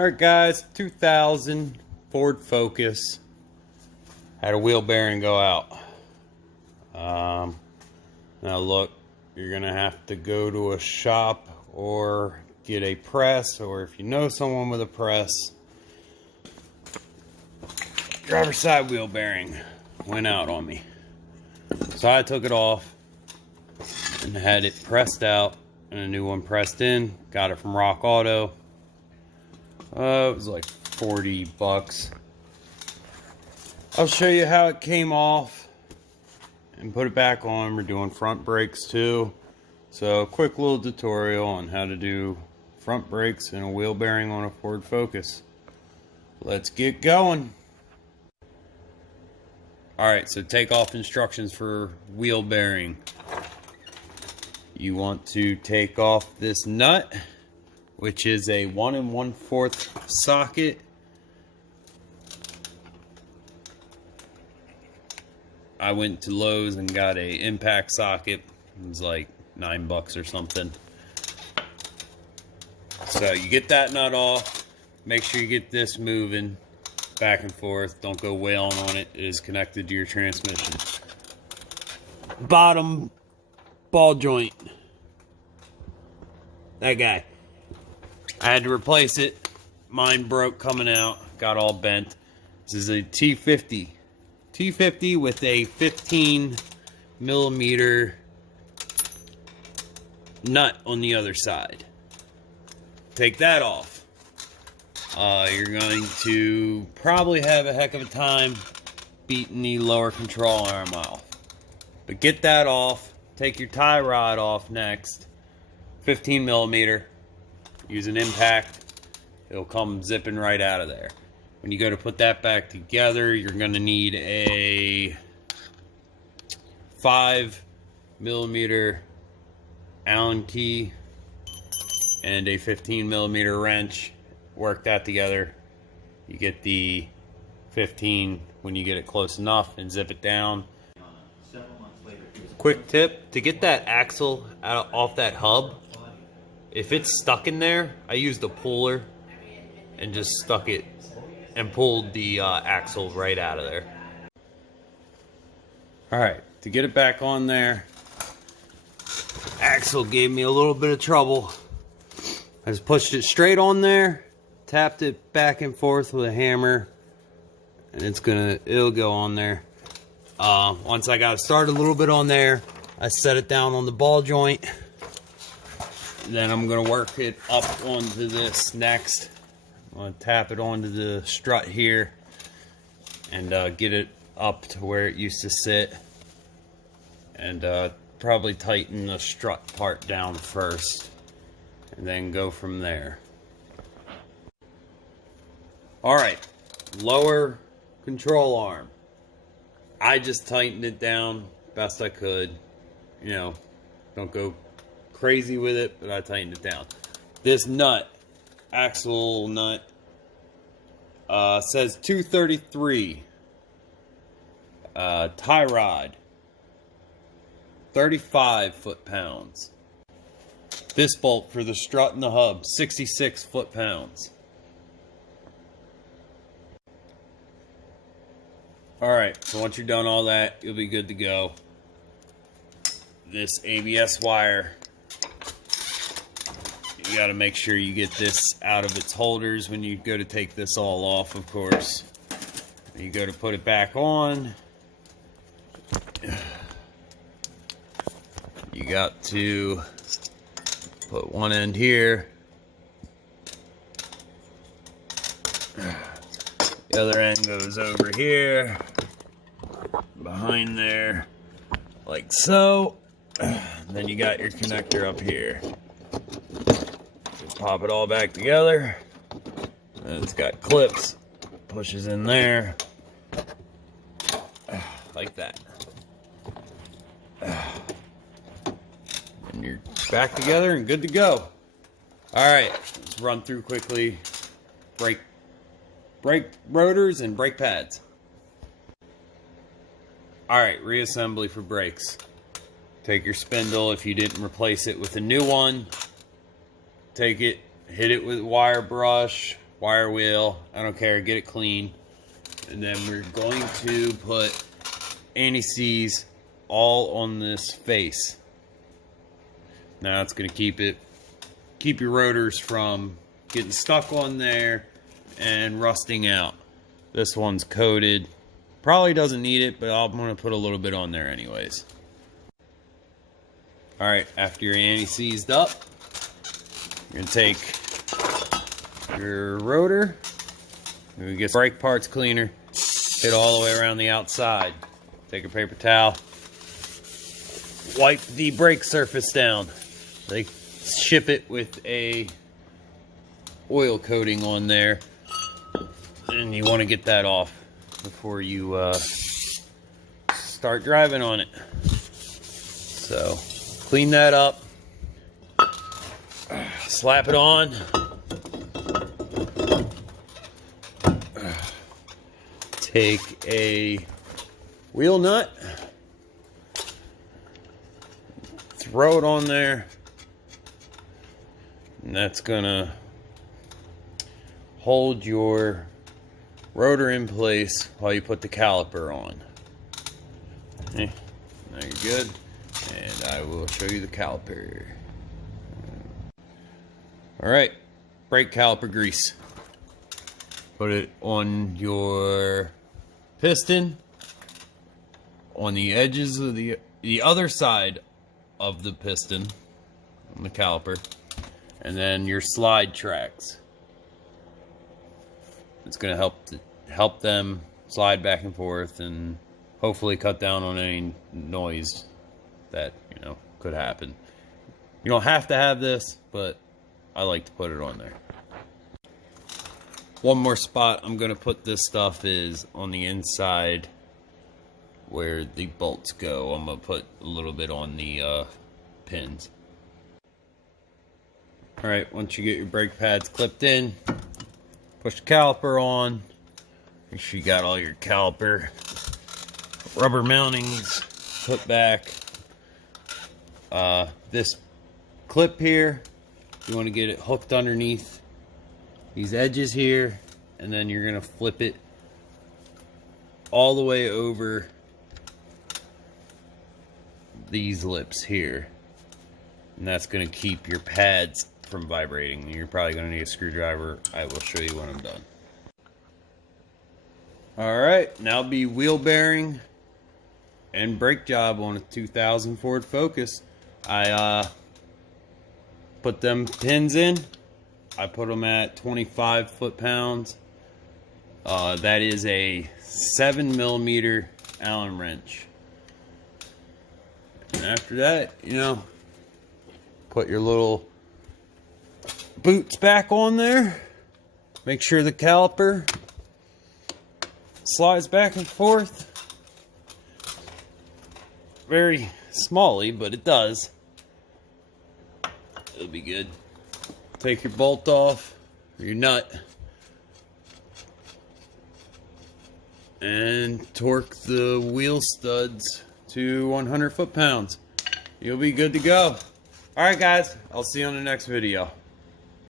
Alright guys, 2000 Ford Focus. Had a wheel bearing go out. Now look, you're gonna have to go to a shop or get a press, or if you know someone with a press. Driver's side wheel bearing went out on me. So I took it off and had it pressed out and a new one pressed in. Got it from Rock Auto. It was like 40 bucks. I'll show you how it came off and put it back on. We're doing front brakes too. So quick little tutorial on how to do front brakes and a wheel bearing on a Ford Focus. Let's get going. Alright, so takeoff instructions for wheel bearing. You want to take off this nut, which is a 1 1/4 socket. I went to Lowe's and got a impact socket. It was like $9 or something. So you get that nut off. Make sure you get this moving back and forth. Don't go wailing on it. It is connected to your transmission. Bottom ball joint. That guy. I had to replace it. Mine broke coming out. Got all bent. This is a T50. T50 with a 15mm nut on the other side. Take that off. You're going to probably have a heck of a time beating the lower control arm off. But get that off. Take your tie rod off next. 15mm. Use an impact. It'll come zipping right out of there. When you go to put that back together, you're going to need a 5mm Allen key and a 15mm wrench. Work that together. You get the 15 when you get it close enough and zip it down. Quick tip, to get that axle off that hub, if it's stuck in there, I used a puller and just stuck it and pulled the axle right out of there. Alright, to get it back on there, axle gave me a little bit of trouble. I just pushed it straight on there, tapped it back and forth with a hammer, and it'll go on there. Once I got it started a little bit on there, I set it down on the ball joint. Then I'm gonna work it up onto this next. I'm gonna tap it onto the strut here and get it up to where it used to sit, and probably tighten the strut part down first and then go from there. Alright, lower control arm. I just tightened it down best I could. You know, don't go crazy with it, but I tightened it down. This nut, axle nut, says 233. Tie rod, 35 foot-pounds. This bolt for the strut and the hub, 66 foot-pounds. Alright, so once you're done all that, you'll be good to go. This ABS wire, you got to make sure you get this out of its holders when you go to take this all off, of course. You go to put it back on. You got to put one end here. The other end goes over here, behind there, like so. Then you got your connector up here. Just pop it all back together. And it's got clips, pushes in there, like that. And you're back together and good to go. Alright, let's run through quickly. Brake rotors and brake pads. Alright, reassembly for brakes. Take your spindle, if you didn't replace it with a new one, take it, hit it with wire brush, wire wheel, I don't care, get it clean. And then we're going to put anti-seize all on this face. Now it's going to keep your rotors from getting stuck on there and rusting out. This one's coated. Probably doesn't need it, but I'm going to put a little bit on there anyways. Alright, after you're anti-seized up, you're going to take your rotor, we get brake parts cleaner, hit all the way around the outside. Take a paper towel, wipe the brake surface down. They ship it with a oil coating on there, and you want to get that off before you start driving on it. So clean that up, slap it on. Take a wheel nut, throw it on there, and that's gonna hold your rotor in place while you put the caliper on. Okay, now you're good, and I will show you the caliper. Alright, brake caliper grease. Put it on your piston, on the edges of the other side of the piston, on the caliper, and then your slide tracks. It's going to help them slide back and forth and hopefully cut down on any noise that, you know, could happen. You don't have to have this, but I like to put it on there. One more spot I'm going to put this stuff is on the inside where the bolts go. I'm going to put a little bit on the pins. Alright, once you get your brake pads clipped in, push the caliper on. Make sure you got all your caliper rubber mountings put back. This clip here, you want to get it hooked underneath these edges here, and then you're going to flip it all the way over these lips here, and that's going to keep your pads from vibrating. You're probably going to need a screwdriver. I will show you when I'm done. Alright, now be wheel bearing and brake job on a 2000 Ford Focus. I put them pins in. I put them at 25 foot-pounds. That is a 7mm Allen wrench. And after that, you know, put your little boots back on there. Make sure the caliper slides back and forth. Very smally, but it does. It'll be good. Take your bolt off, or your nut, and torque the wheel studs to 100 foot-pounds. You'll be good to go. Alright guys, I'll see you on the next video.